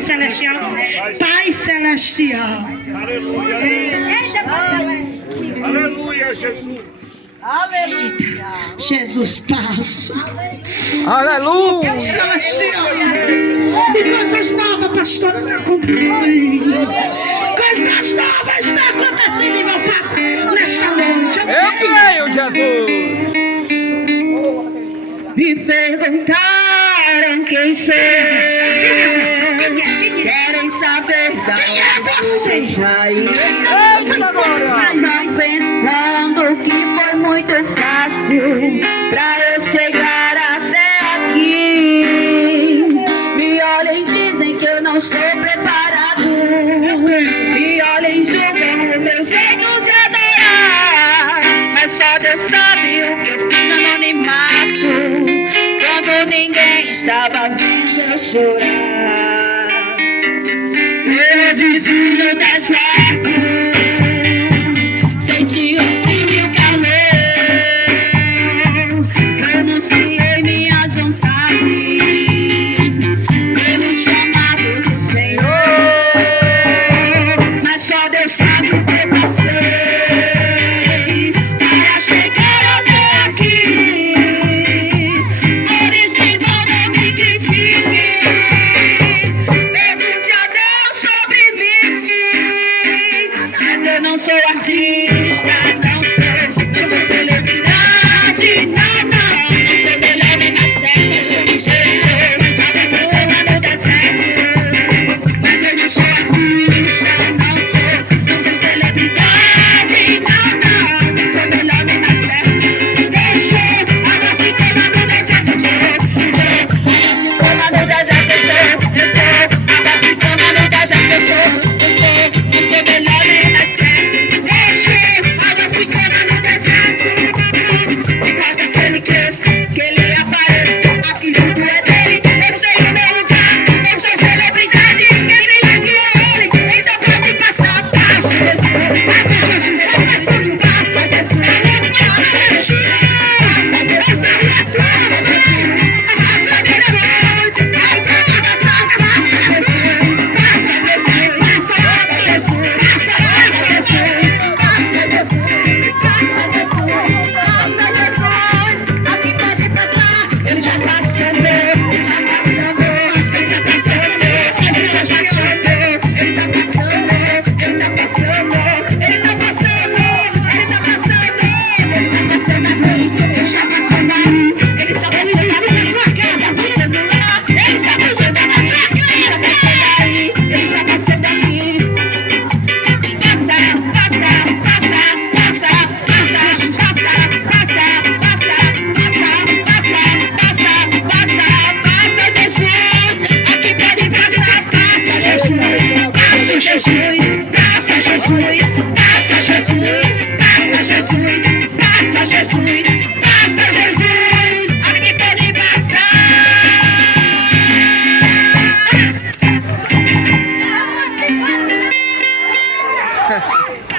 Senhor Celestial, Pai Celestial. Aleluia. Aleluia, Jesus. Aleluia. Jesus passa. Aleluia. Deus Celestial. E coisas novas, pastora, estão acontecendo. Coisas novas estão acontecendo em meu fato nesta noite. Eu creio, Jesus. Me perguntaram quem sou. Querem saber Quem é você? Estão pensando que foi muito fácil pra eu chegar até aqui. Me olhem e dizem que eu não estou preparado. Me olhem e julgam o meu jeito de adorar. Mas só Deus sabe o que eu fiz no anonimato, quando ninguém estava vendo eu chorar. Eu vivi no deserto, senti o frio e o calor, renunciei minhas vontades pelo chamado do Senhor. Mas só Deus sabe o que eu passei para chegar até aqui. Por isso então não me critique, pergunte a Deus sobre mim. Mas eu não sou artista, não sou celebridade, não sou melhor nem na terra, sou um ser, não dá certo. Mas eu não sou artista, não sou celebridade, não sou melhor nem na terra. Deixa a nossa cama no deserto, a nossa cama no deserto, a nossa cama no deserto, não sou melhor nem na terra. Deixa a nossa cama no deserto, por causa daquele Cristo que ele aparece aqui junto é dele. Eu sei o meu lugar, eu sou celebridade, quem brilha aqui é ele. Então pode passar, passa Jesus, passa Jesus, passa o lugar, passa Jesus, ele já passou, ele já passou, ele tá passando, ele tá passando, ele tá passando, ele tá passando, ele tá passando, ele tá passando, ele tá passando aqui, ele já passando aí, ele está passando na tua casa, passando lá, ele está passando na tua casa, passando aí, ele está passando aqui. Jesus.